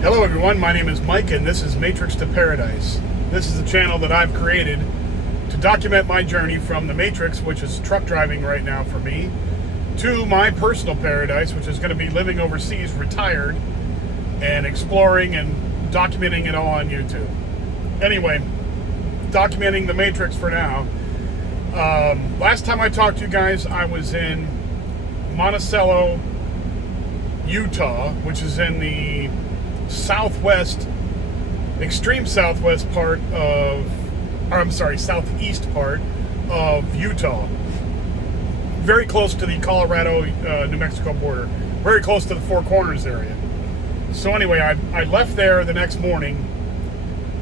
Hello everyone, my name is Mike and this is Matrix to Paradise. This is a channel that I've created to document my journey from the Matrix, which is truck driving right now for me, to my personal paradise, which is going to be living overseas, retired, and exploring and documenting it all on YouTube. Anyway, documenting the Matrix for now. Last time I talked to you guys, I was in Monticello, Utah, which is in the extreme southwest part of, southeast part of Utah. Very close to the Colorado, New Mexico border. Very close to the Four Corners area. So anyway, I left there the next morning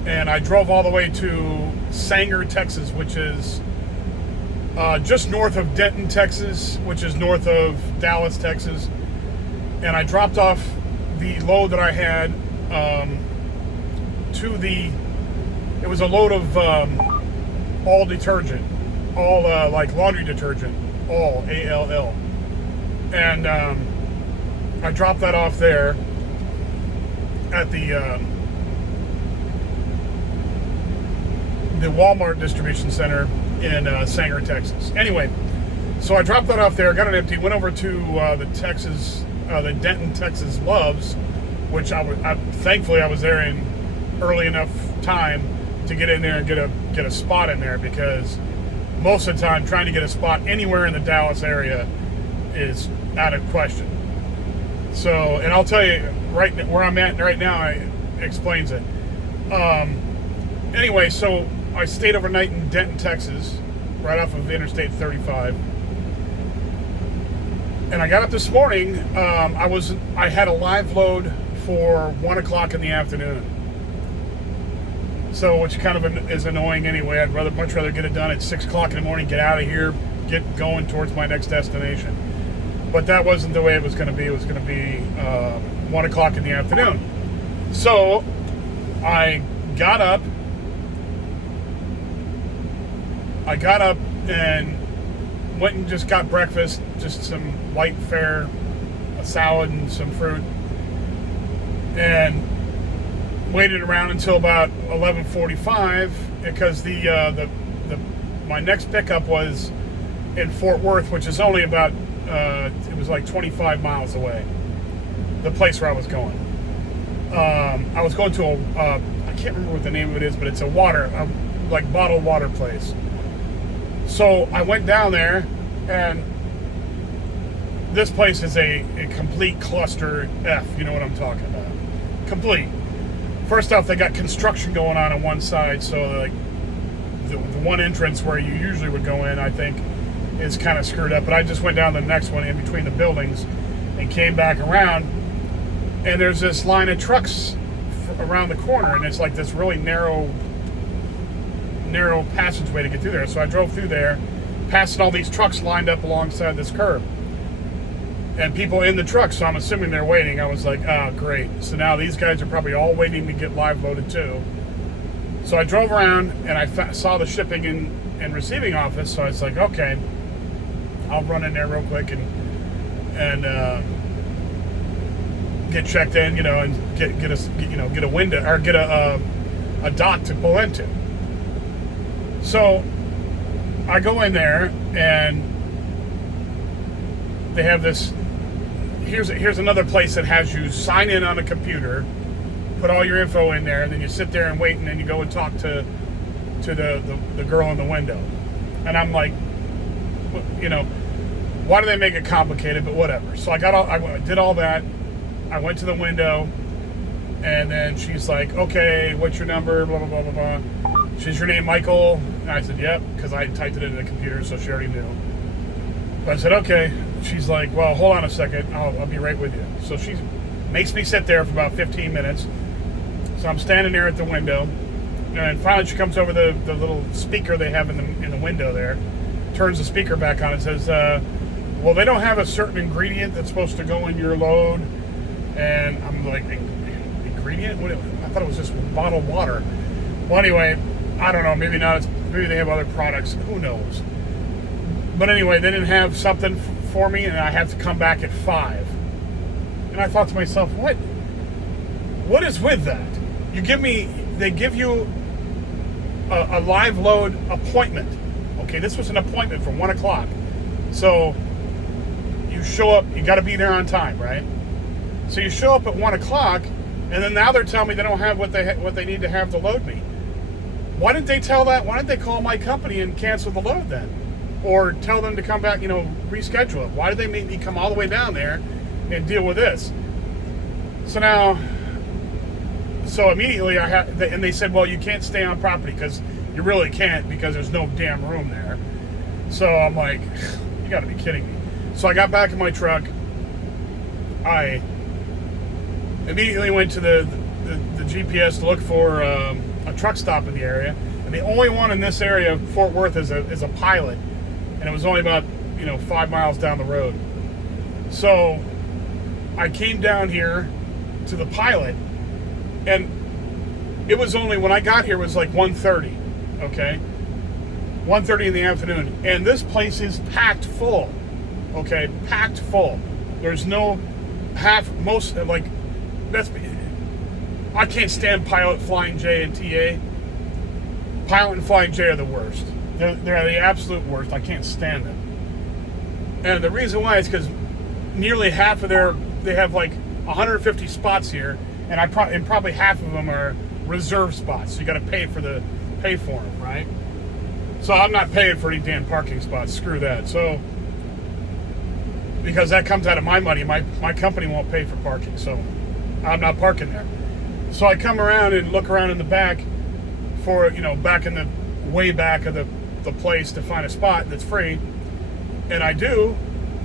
and I drove all the way to Sanger, Texas, which is just north of Denton, Texas, which is north of Dallas, Texas. And I dropped off the load that I had it was a load of all detergent, all like laundry detergent, all, A-L-L. And I dropped that off there at the Walmart distribution center in Sanger, Texas. Anyway, so I dropped that off there, got it empty, went over to the Denton, Texas Loves, which thankfully I was there in early enough time to get in there and get a spot in there, because most of the time trying to get a spot anywhere in the Dallas area is out of question. So, and I'll tell you right where I'm at right now, it explains it. Anyway, so I stayed overnight in Denton, Texas, right off of Interstate 35. And I got up this morning. I had a live load for 1 o'clock in the afternoon. So, which kind of is annoying anyway. I'd much rather get it done at 6 o'clock in the morning, get out of here, get going towards my next destination. But that wasn't the way it was going to be. It was going to be 1 o'clock in the afternoon. So I got up and went and just got breakfast, just some light fare, a salad and some fruit, and waited around until about 11:45, because my next pickup was in Fort Worth, which is only about it was like 25 miles away, the place where I was going. I was going to I can't remember what the name of it is, but it's like bottled water place. So I went down there, and this place is a complete cluster F, you know what I'm talking about. Complete. First off, they got construction going on one side, so like the one entrance where you usually would go in, I think, is kind of screwed up. But I just went down the next one in between the buildings and came back around, and there's this line of trucks around the corner, and it's like this really narrow passageway to get through there. So I drove through there, passing all these trucks lined up alongside this curb, and people in the truck, so I'm assuming they're waiting. I was like, oh, great. So now these guys are probably all waiting to get live loaded too. So I drove around, and I saw the shipping and receiving office, so I was like, okay, I'll run in there real quick and get checked in, and get a window, or get a dock to pull into. So I go in there, and they have this. Here's another place that has you sign in on a computer, put all your info in there, and then you sit there and wait, and then you go and talk to the girl in the window. And I'm like, why do they make it complicated? But whatever. So I did all that. I went to the window, and then she's like, okay, what's your number? Blah, blah, blah, blah, blah. She's your name, Michael? And I said, yep, because I typed it into the computer, so she already knew. But I said, okay. She's like, well, hold on a second. I'll be right with you. So she makes me sit there for about 15 minutes. So I'm standing there at the window, and finally she comes over the little speaker they have in the window there, turns the speaker back on and says, well, they don't have a certain ingredient that's supposed to go in your load. And I'm like, ingredient? I thought it was just bottled water. Well, anyway, I don't know. Maybe not. Maybe they have other products. Who knows? But anyway, they didn't have something for me, and I had to come back at 5. And I thought to myself, what? What is with that? They give you a live load appointment. Okay, this was an appointment for 1 o'clock. So you show up, you got to be there on time, right? So you show up at 1 o'clock, and then now they're telling me they don't have what they need to have to load me. Why didn't they tell that? Why didn't they call my company and cancel the load then? Or tell them to come back, reschedule it? Why did they make me come all the way down there and deal with this? So immediately and they said, well, you can't stay on property because you really can't because there's no damn room there. So I'm like, you got to be kidding me. So I got back in my truck. I immediately went to the GPS to look for a truck stop in the area, and the only one in this area of Fort Worth is a Pilot, and it was only about 5 miles down the road. So I came down here to the Pilot, and it was only, when I got here, it was like 1:30, okay? 1:30 in the afternoon, and this place is packed full, okay? Packed full. There's no I can't stand Pilot, Flying J, and TA. Pilot and Flying J are the worst. They're the absolute worst. I can't stand them. And the reason why is because nearly half of they have like 150 spots here, and probably half of them are reserve spots. So you got to pay for them, right? So I'm not paying for any damn parking spots. Screw that. So because that comes out of my money, my company won't pay for parking, so I'm not parking there. So I come around and look around in the back for back in the way back of the place to find a spot that's free, and I do,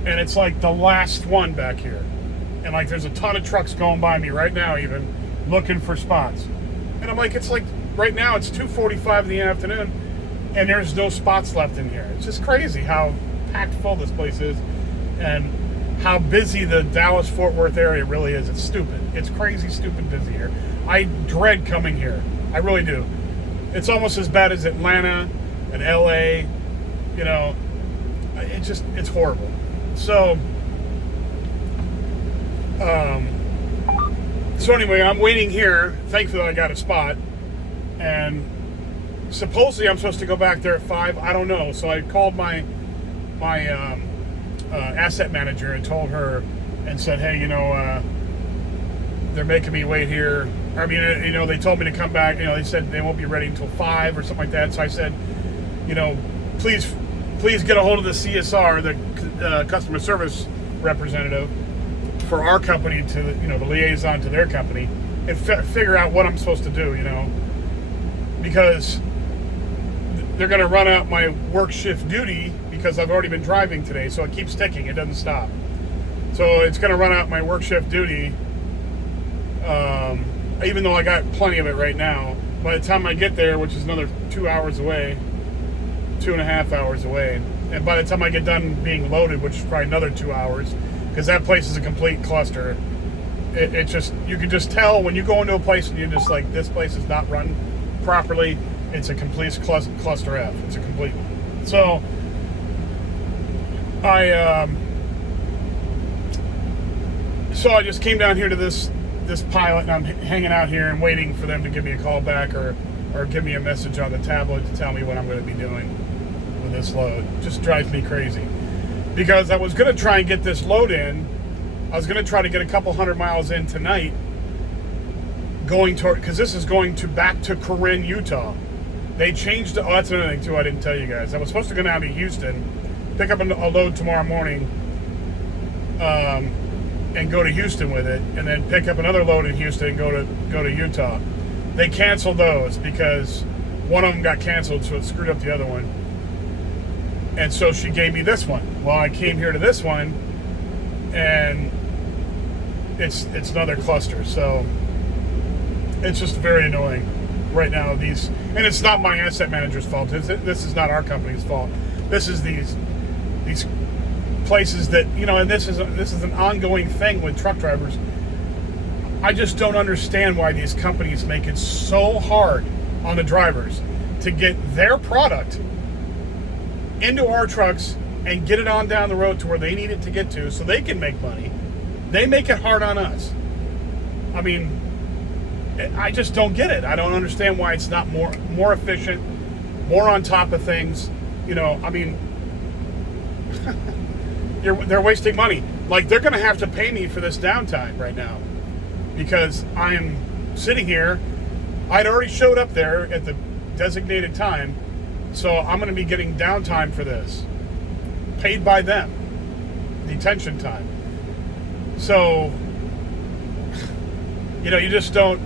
and it's like the last one back here, and like there's a ton of trucks going by me right now even looking for spots, and I'm like, it's like right now it's 2:45 in the afternoon and there's no spots left in here. It's just crazy how packed full this place is and how busy the Dallas-Fort Worth area really is. It's stupid. It's crazy, stupid busy here. I dread coming here. I really do. It's almost as bad as Atlanta and LA. It's horrible. So, anyway, I'm waiting here. Thankfully, I got a spot. And supposedly I'm supposed to go back there at 5. I don't know. So I called my asset manager and told her and said, hey, they're making me wait here. I mean, they told me to come back. They said they won't be ready until 5 or something like that. So I said, please get a hold of the CSR, the customer service representative for our company to, the liaison to their company, and figure out what I'm supposed to do, because they're going to run out my work shift duty because I've already been driving today, so it keeps ticking. It doesn't stop. So it's going to run out my work shift duty, even though I got plenty of it right now. By the time I get there, which is another 2 hours away, 2.5 hours away, and by the time I get done being loaded, which is probably another 2 hours, because that place is a complete cluster. It just, you can just tell when you go into a place and you're just like, this place is not run properly. It's a complete cluster F. It's a complete one. So I just came down here to this Pilot, and I'm hanging out here and waiting for them to give me a call back or give me a message on the tablet to tell me what I'm going to be doing with this load. It just drives me crazy, because I was going to try and get this load in. I was going to try to get a couple 100 miles in tonight, because this is going back to Corinne, Utah. They changed oh, that's another thing too I didn't tell you guys. I was supposed to go down to Houston, pick up a load tomorrow morning, and go to Houston with it, and then pick up another load in Houston and go to Utah. They canceled those because one of them got canceled, so it screwed up the other one. And so she gave me this one. Well, I came here to this one, and it's another cluster. So it's just very annoying right now. And it's not my asset manager's fault. This is not our company's fault. This is these places that, and this is an ongoing thing with truck drivers. I just don't understand why these companies make it so hard on the drivers to get their product into our trucks and get it on down the road to where they need it to get to so they can make money. They make it hard on us. I mean, I just don't get it. I don't understand why it's not more efficient, more on top of things. I mean, they're wasting money. Like, they're going to have to pay me for this downtime right now because I am sitting here. I'd already showed up there at the designated time, so I'm going to be getting downtime for this, paid by them, detention time. So, you just don't.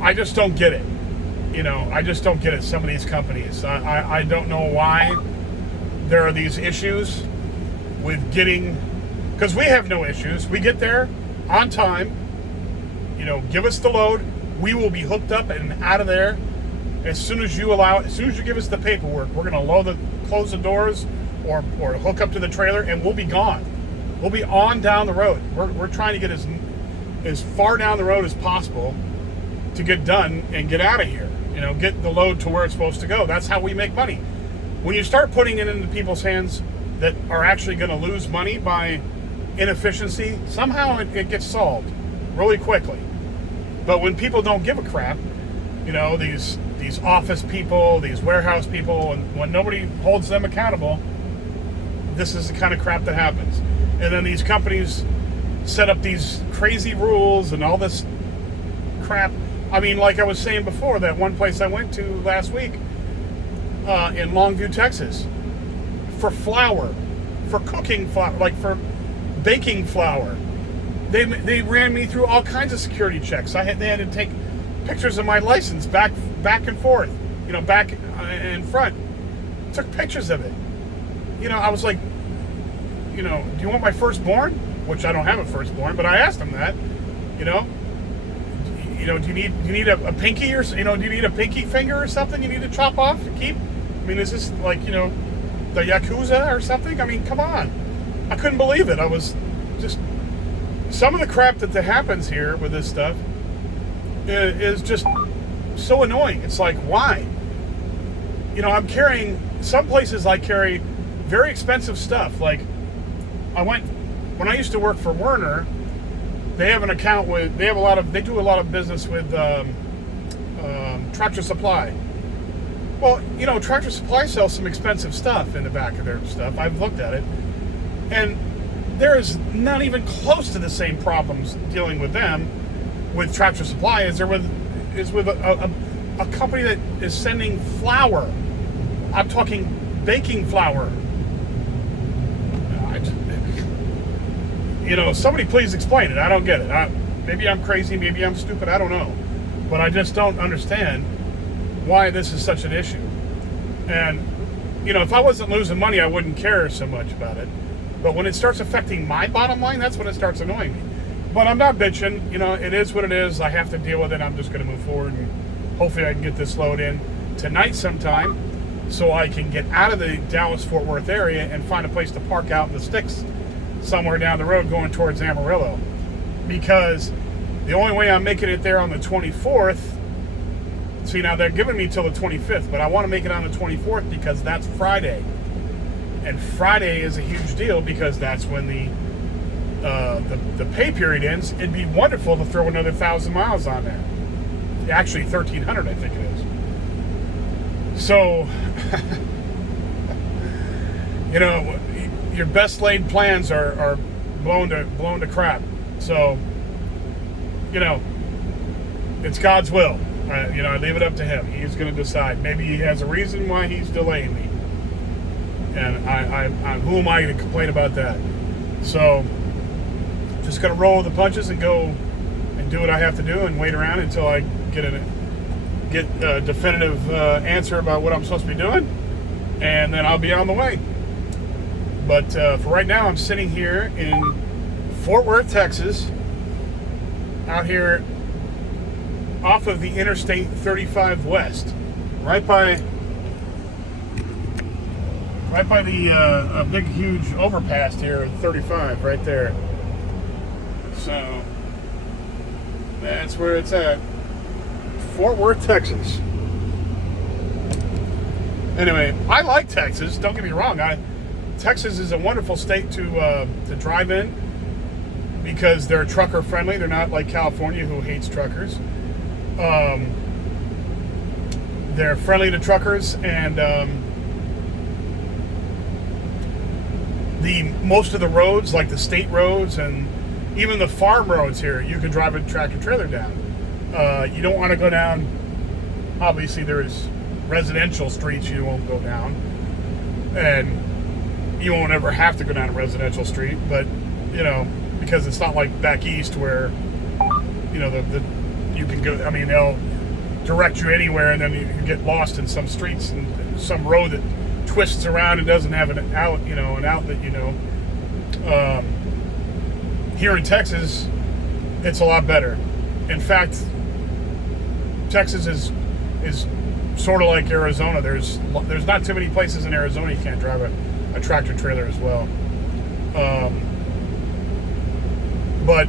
I just don't get it. I just don't get it. Some of these companies, I don't know why there are these issues with getting, because we have no issues. We get there on time. Give us the load. We will be hooked up and out of there as soon as you give us the paperwork. We're going to close the doors or hook up to the trailer, and we'll be gone. We'll be on down the road. We're trying to get as far down the road as possible to get done and get out of here. Get the load to where it's supposed to go. That's how we make money. When you start putting it into people's hands that are actually going to lose money by inefficiency, somehow it gets solved really quickly. But when people don't give a crap, these office people, these warehouse people, and when nobody holds them accountable, this is the kind of crap that happens. And then these companies set up these crazy rules and all this crap. I mean, like I was saying before, that one place I went to last week in Longview, Texas, for flour, for cooking flour, like for baking flour, they ran me through all kinds of security checks. They had to take pictures of my license back and forth, back and front. Took pictures of it. I was like, do you want my firstborn? Which I don't have a firstborn, but I asked them that. Do you need a pinky or do you need a pinky finger or something you need to chop off to keep? I mean, is this like the Yakuza or something? I mean, come on. I couldn't believe it. I was just, some of the crap that happens here with this stuff is just so annoying. It's like, why? I'm carrying, some places I carry very expensive stuff. Like, when I used to work for Werner, they have an account with, they do a lot of business with Tractor Supply. Well, Tractor Supply sells some expensive stuff in the back of their stuff. I've looked at it. And there is not even close to the same problems dealing with them with Tractor Supply as there is with a company that is sending flour. I'm talking baking flour. Somebody please explain it. I don't get it. Maybe I'm crazy, maybe I'm stupid, I don't know. But I just don't understand why this is such an issue. And, if I wasn't losing money, I wouldn't care so much about it. But when it starts affecting my bottom line, that's when it starts annoying me. But I'm not bitching. It is what it is. I have to deal with it. I'm just going to move forward, and hopefully I can get this load in tonight sometime so I can get out of the Dallas-Fort Worth area and find a place to park out in the sticks somewhere down the road going towards Amarillo. Because the only way I'm making it there on the 24th, see, now they're giving me till the 25th, but I want to make it on the 24th because that's Friday. And Friday is a huge deal because that's when the pay period ends. It'd be wonderful to throw another 1,000 miles on there. Actually, 1,300, I think it is. So, your best laid plans are blown to crap. So, it's God's will. I leave it up to Him. He's going to decide. Maybe He has a reason why He's delaying me. And I who am I to complain about that? So, just going to roll the punches and go and do what I have to do and wait around until I get a definitive answer about what I'm supposed to be doing. And then I'll be on the way. But for right now, I'm sitting here in Fort Worth, Texas, out here off of the Interstate 35 West, right by the big, huge overpass here, 35, right there. So that's where it's at, Fort Worth, Texas. Anyway, I like Texas. Don't get me wrong. Texas is a wonderful state to drive in. because they're trucker friendly. They're not like California, who hates truckers. They're friendly to truckers, and most of the roads, like the state roads and even the farm roads here, you can drive a tractor trailer down. You don't want to go down. Obviously, there's residential streets you won't go down, and you won't ever have to go down a residential street. But because it's not like back east where the you can go. I mean, they'll direct you anywhere, and then you get lost in some streets and some road that twists around and doesn't have an out, an outlet. Here in Texas, it's a lot better. In fact, Texas is sort of like Arizona. There's not too many places in Arizona you can't drive a tractor trailer as well. But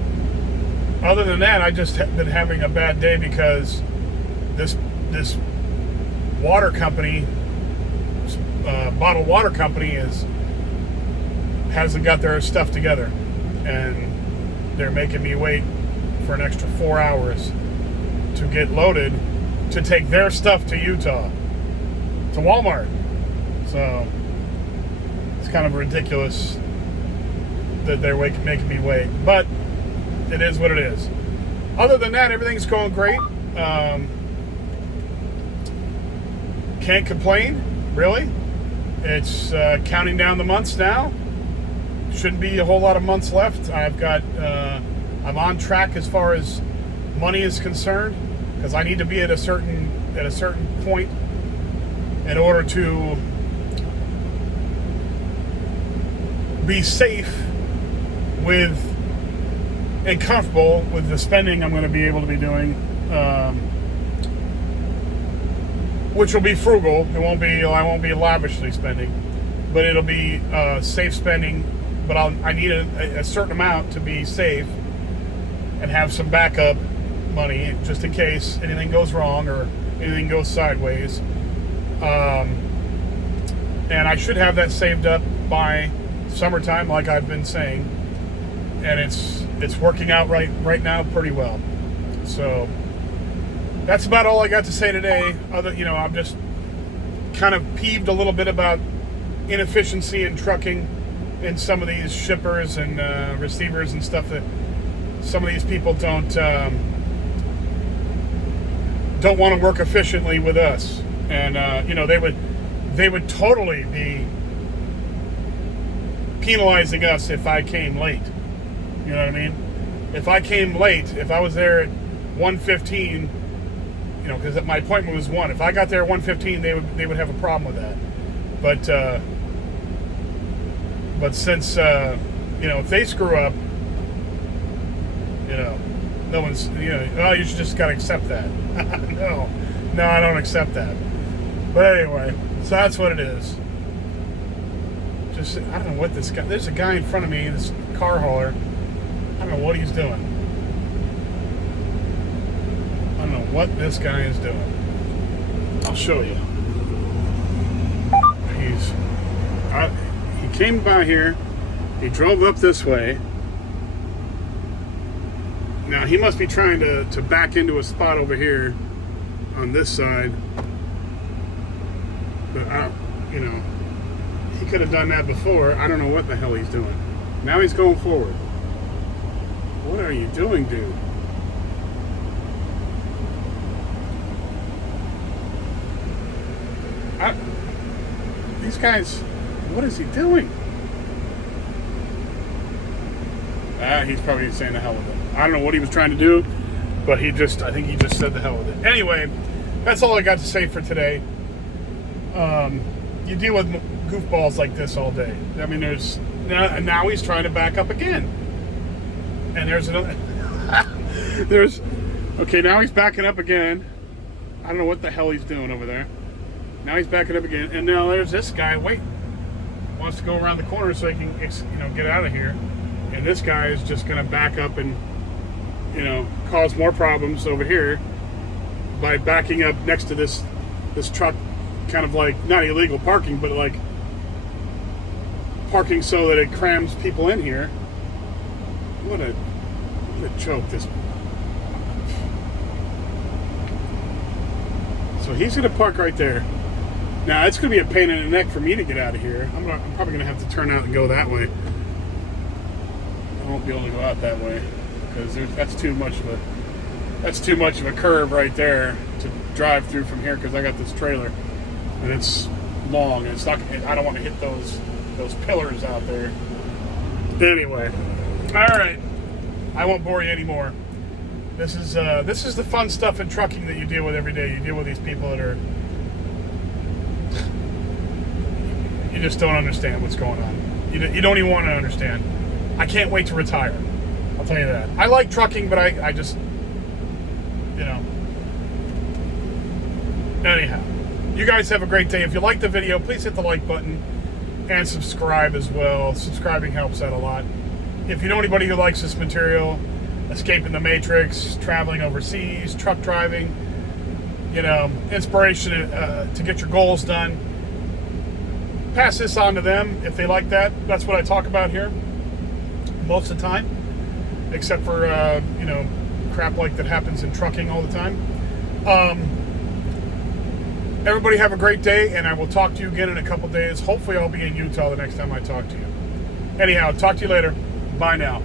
other than that, I just have been having a bad day because this water company, bottled water company, hasn't got their stuff together, and they're making me wait for an extra 4 hours to get loaded to take their stuff to Utah, to Walmart. So it's kind of ridiculous that they're making me wait, but it is what it is. Other than that, everything's going great. Can't complain, really. It's counting down the months now. Shouldn't be a whole lot of months left. I'm on track as far as money is concerned, because I need to be at a certain point in order to be safe with and comfortable with the spending I'm going to be able to be doing, which will be frugal. I won't be lavishly spending, but it'll be safe spending. But I need a certain amount to be safe and have some backup money just in case anything goes wrong or anything goes sideways. And I should have that saved up by summertime, like I've been saying, and it's working out right now pretty well. So that's about all I got to say today. I'm just kind of peeved a little bit about inefficiency in trucking and some of these shippers and receivers and stuff, that some of these people don't want to work efficiently with us, and they would totally be penalizing us if I came late. You know what I mean? If I came late, if I was there at 1:15, because my appointment was 1. If I got there at 1:15, they would have a problem with that. But since if they screw up, no one's you should just gotta accept that. No, I don't accept that. But anyway, so that's what it is. Just I don't know what this guy. There's a guy in front of me, this car hauler. I don't know what he's doing. I don't know what this guy is doing. I'll show you. He came by here. He drove up this way. Now he must be trying to back into a spot over here on this side. But he could have done that before. I don't know what the hell he's doing. Now he's going forward. What are you doing, dude? These guys, what is he doing? He's probably saying the hell with it. I don't know what he was trying to do, but I think he just said the hell with it. Anyway, that's all I got to say for today. You deal with goofballs like this all day. I mean, now he's trying to back up again. And there's another. Okay, now he's backing up again. I don't know what the hell he's doing over there. Now he's backing up again, and now there's this guy. Wants to go around the corner so he can, get out of here. And this guy is just going to back up and, cause more problems over here by backing up next to this truck, kind of like not illegal parking, but like parking so that it crams people in here. What a I'm gonna choke this. So he's gonna park right there. Now it's gonna be a pain in the neck for me to get out of here. I'm probably gonna have to turn out and go that way. I won't be able to go out that way because that's too much of a curve right there to drive through from here because I got this trailer and it's long and it's not. I don't want to hit those pillars out there. Anyway, all right. I won't bore you anymore. This is the fun stuff in trucking that you deal with every day. You deal with these people that are, you just don't understand what's going on. You don't even want to understand. I can't wait to retire. I'll tell you that. I like trucking, but I just, Anyhow, you guys have a great day. If you like the video, please hit the like button and subscribe as well. Subscribing helps out a lot. If you know anybody who likes this material, escaping the matrix, traveling overseas, truck driving, inspiration to get your goals done, pass this on to them if they like that. That's what I talk about here most of the time, except for crap like that happens in trucking all the time. Everybody have a great day, and I will talk to you again in a couple days. Hopefully I'll be in Utah the next time I talk to you. Anyhow, talk to you later. Bye now.